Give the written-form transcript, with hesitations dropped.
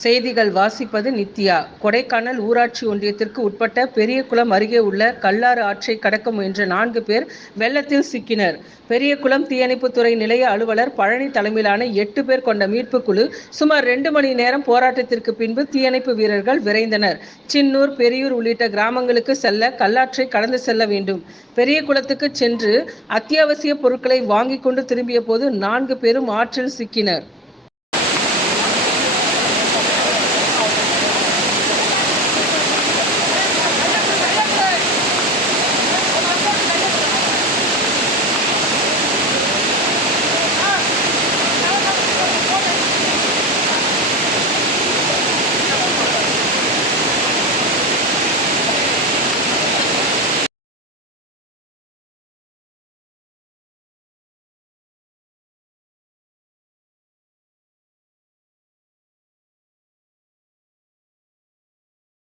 செய்திகள் வாசிப்பது நித்யா. கொடைக்கானல் ஊராட்சி ஒன்றியத்திற்கு உட்பட்ட பெரியகுளம் அருகே உள்ள கல்லாறு ஆற்றை கடக்க முயன்ற 4 பேர் வெள்ளத்தில் சிக்கினர். பெரியகுளம் தீயணைப்புத்துறை நிலைய அலுவலர் பழனி தலைமையிலான 8 பேர் கொண்ட மீட்பு குழு சுமார் 2 மணி நேரம் போராட்டத்திற்கு பின்பு தீயணைப்பு வீரர்கள் விரைந்தனர். சின்னூர், பெரியூர் உள்ளிட்ட கிராமங்களுக்கு செல்ல கல்லாற்றை கடந்து செல்ல வேண்டும். பெரியகுளத்துக்கு சென்று அத்தியாவசிய பொருட்களை வாங்கிக் கொண்டு திரும்பிய போது 4 பேரும் ஆற்றில் சிக்கினர்.